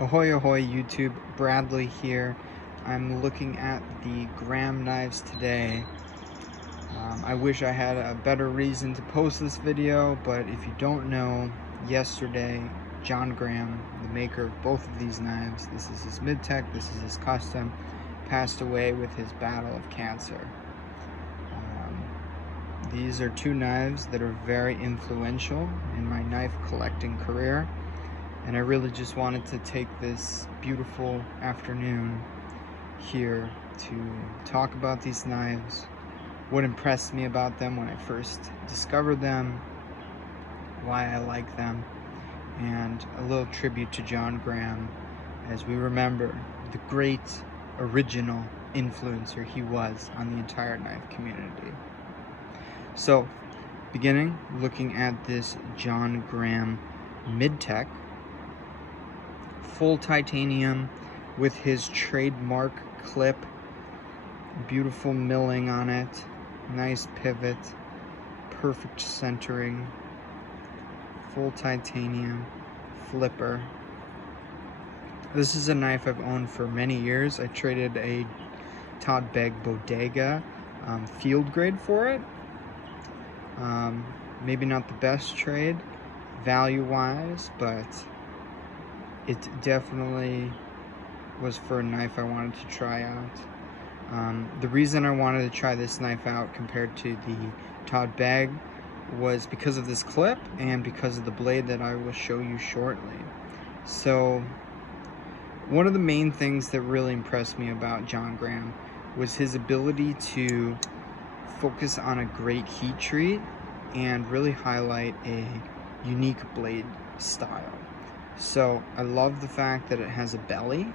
Ahoy ahoy YouTube, Bradley here. I'm looking at the Graham Knives today. I wish I had a better reason to post this video, but if you don't know, yesterday Jon Graham, the maker of both of these knives, this is his Midtech, this is his custom, passed away with his battle of cancer. These are two knives that are very influential in my knife collecting career. And I really just wanted to take this beautiful afternoon here to talk about these knives, what impressed me about them when I first discovered them, why I like them, and a little tribute to Jon Graham as we remember the great original influencer he was on the entire knife community. So, beginning looking at this Jon Graham Midtech, full titanium with his trademark clip, beautiful milling on it, nice pivot, perfect centering, full titanium flipper. This is a knife I've owned for many years. I traded a Todd Begg Bodega field grade for it. Maybe not the best trade value wise, but it definitely was for a knife I wanted to try out. The reason I wanted to try this knife out compared to the Todd Begg was because of this clip and because of the blade that I will show you shortly. So one of the main things that really impressed me about Jon Graham was his ability to focus on a great heat treat and really highlight a unique blade style. So I love the fact that it has a belly,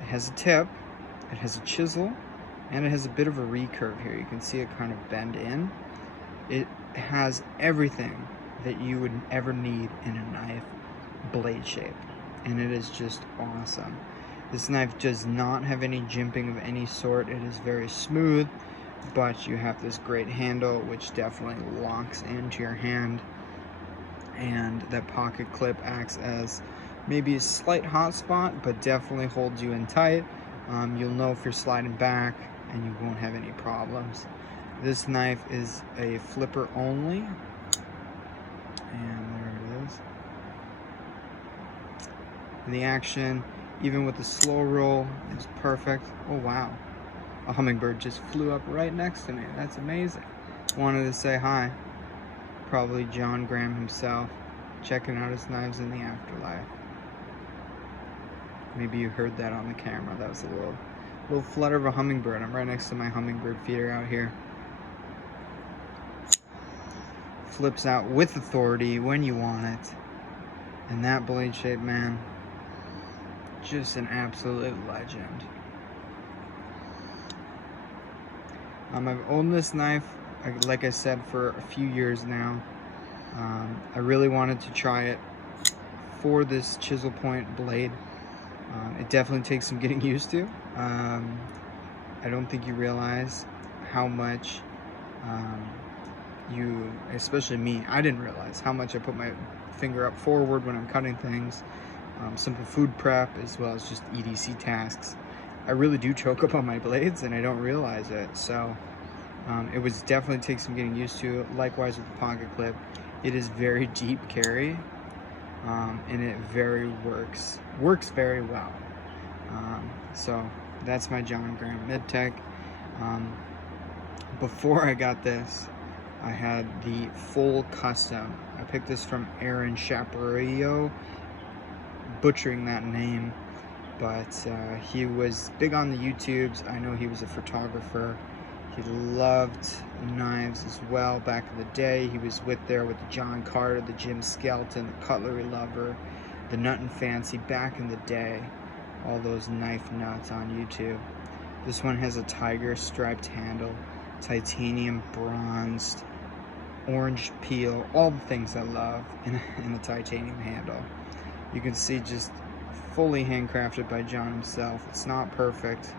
it has a tip, it has a chisel, and it has a bit of a recurve here. You can see it kind of bend in. It has everything that you would ever need in a knife blade shape, and it is just awesome. This knife does not have any jimping of any sort. It is very smooth, but you have this great handle which definitely locks into your hand, and that pocket clip acts as maybe a slight hot spot, but definitely holds you in tight. You'll know if you're sliding back and you won't have any problems. This knife is a flipper only, and there it is. The action, even with the slow roll, is perfect. Oh wow, a hummingbird just flew up right next to me. That's amazing. Wanted to say hi. Probably Jon Graham himself, checking out his knives in the afterlife. Maybe you heard that on the camera. That was a little flutter of a hummingbird. I'm right next to my hummingbird feeder out here. Flips out with authority when you want it. And that blade shape, man, just an absolute legend. I've owned this knife, like I said, for a few years now. I really wanted to try it for this chisel point blade. It definitely takes some getting used to. I don't think you realize how much especially me, I didn't realize how much I put my finger up forward when I'm cutting things. Simple food prep as well as just EDC tasks. I really do choke up on my blades and I don't realize it. So it was definitely take some getting used to. Likewise with the pocket clip, it is very deep carry, and it works very well. So that's my Jon Graham Midtech. Before I got this, I had the full custom. I picked this from Aaron Chaparrillo, butchering that name, but he was big on the YouTubes. I know he was a photographer. He loved knives as well back in the day. He was with the John Carter, the Jim Skelton, the Cutlery Lover, the Nut and Fancy back in the day. All those knife nuts on YouTube. This one has a tiger striped handle, titanium bronzed, orange peel, all the things I love in the titanium handle. You can see just fully handcrafted by Jon himself. It's not perfect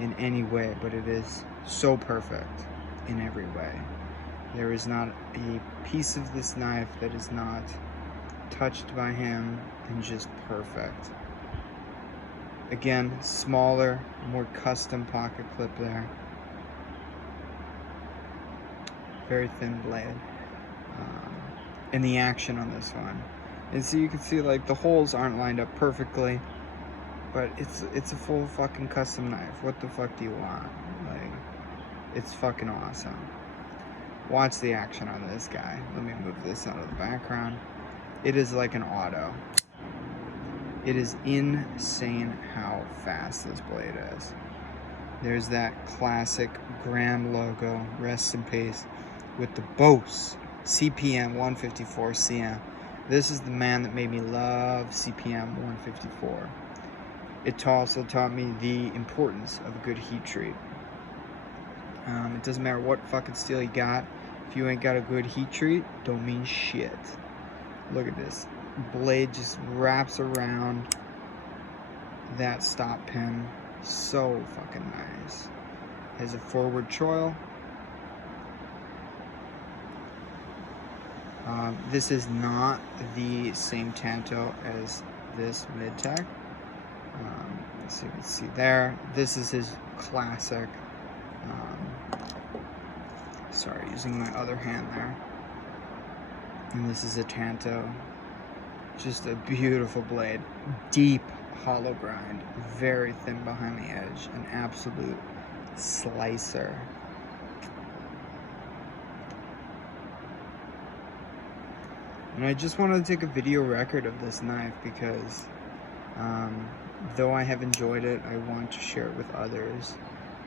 in any way, but it is so perfect in every way. There is not a piece of this knife that is not touched by him and just perfect. Again, smaller, more custom pocket clip there. Very thin blade. And the action on this one. And so you can see like the holes aren't lined up perfectly, but it's a full fucking custom knife. What the fuck do you want? Like, it's fucking awesome. Watch the action on this guy. Let me move this out of the background. It is like an auto. It is insane how fast this blade is. There's that classic Graham logo, rest in peace, with the Bose CPM 154 CM. This is the man that made me love CPM 154. It also taught me the importance of a good heat treat. It doesn't matter what fucking steel you got. If you ain't got a good heat treat, don't mean shit. Look at this. Blade just wraps around that stop pin. So fucking nice. Has a forward choil. This is not the same tanto as this Midtech. So you can see there. This is his classic. Sorry, using my other hand there. And this is a tanto. Just a beautiful blade. Deep hollow grind. Very thin behind the edge. An absolute slicer. And I just wanted to take a video record of this knife because though I have enjoyed it, I want to share it with others.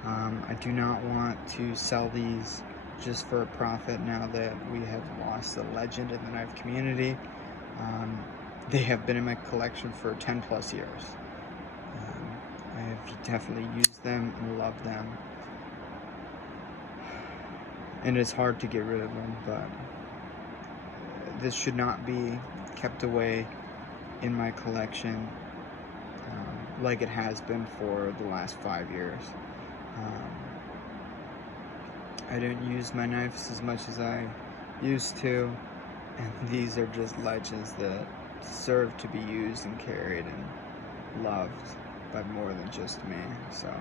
I do not want to sell these just for a profit now that we have lost a legend in the knife community. They have been in my collection for 10 plus years. I have definitely used them and loved them. And it's hard to get rid of them, but this should not be kept away in my collection like it has been for the last 5 years. I don't use my knives as much as I used to, and these are just legends that deserve to be used and carried and loved by more than just me. So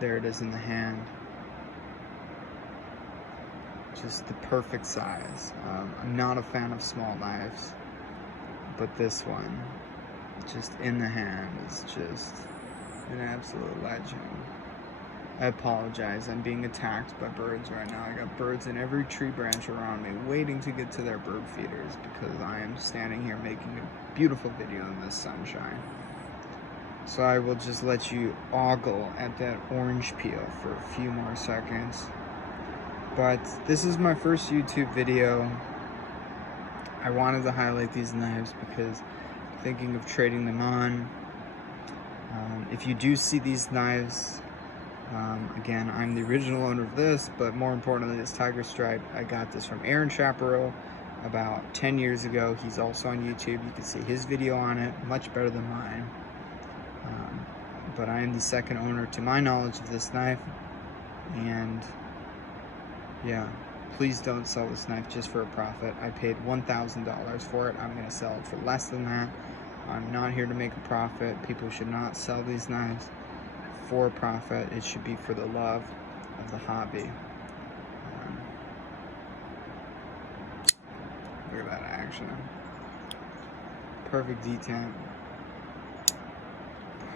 there it is in the hand. Just the perfect size. I'm not a fan of small knives, but this one, just in the hand, is just an absolute legend. I apologize, I'm being attacked by birds right now. I got birds in every tree branch around me waiting to get to their bird feeders because I am standing here making a beautiful video in this sunshine. So I will just let you ogle at that orange peel for a few more seconds. But this is my first YouTube video. I wanted to highlight these knives because I'm thinking of trading them on. If you do see these knives, again, I'm the original owner of this, but more importantly, this Tiger Stripe, I got this from Aaron Chaparro about 10 years ago. He's also on YouTube. You can see his video on it, much better than mine. But I am the second owner, to my knowledge, of this knife. And yeah, please don't sell this knife just for a profit. I paid $1,000 for it. I'm going to sell it for less than that. I'm not here to make a profit. People should not sell these knives for a profit. It should be for the love of the hobby. Look at that action. Perfect detent.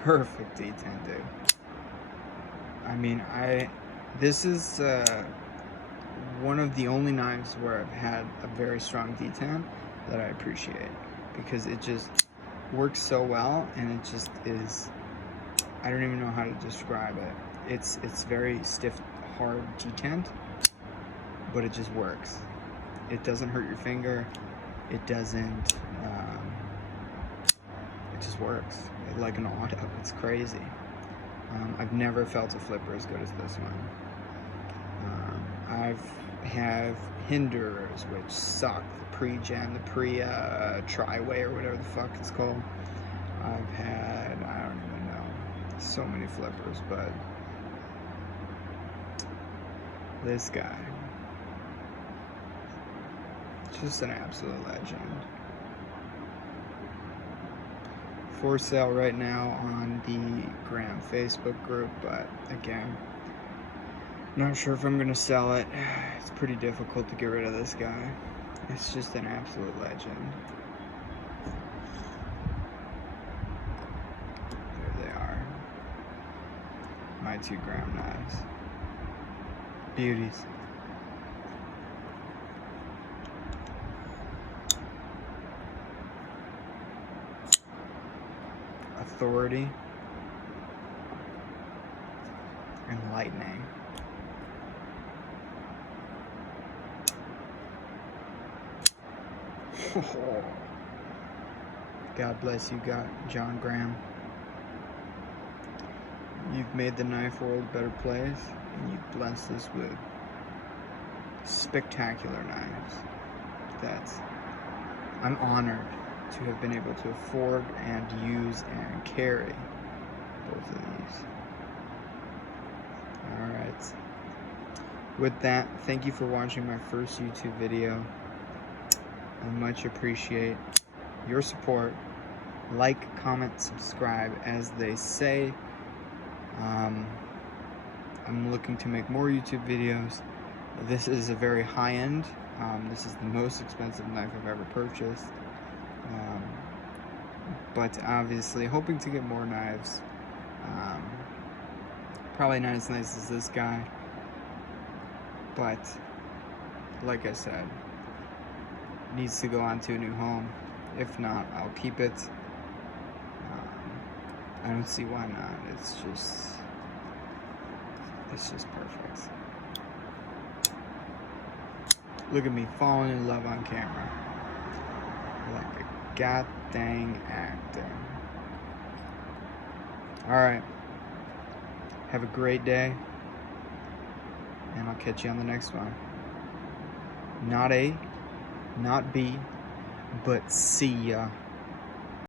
Perfect detent, dude. I mean, this is one of the only knives where I've had a very strong detent that I appreciate, because it just works so well, and it just is, I don't even know how to describe it. It's very stiff, hard detent, but it just works. It doesn't hurt your finger. It doesn't, it just works like an auto. It's crazy. I've never felt a flipper as good as this one. I've have hinders, which suck. The pre-gen, the tri-way, or whatever the fuck it's called. I've had, I don't even know, so many flippers, but this guy, just an absolute legend. for sale right now on the Graham Facebook group, but again, not sure if I'm gonna sell it. It's pretty difficult to get rid of this guy. It's just an absolute legend. There they are. My 2 Graham knives. Beauties. Authority and lightning. God bless you, Jon Graham. You've made the knife world a better place, and you've blessed us with spectacular knives that I'm honored to have been able to afford and use and carry both of these. Alright. With that, thank you for watching my first YouTube video. I much appreciate your support. Like, comment, subscribe, as they say. I'm looking to make more YouTube videos. This is a very high-end. This is the most expensive knife I've ever purchased. But obviously hoping to get more knives. Probably not as nice as this guy. But, like I said, needs to go on to a new home. If not, I'll keep it. I don't see why not. It's just perfect. Look at me falling in love on camera. Like a god dang actor. Alright. Have a great day. And I'll catch you on the next one. Not A, not B, but see ya.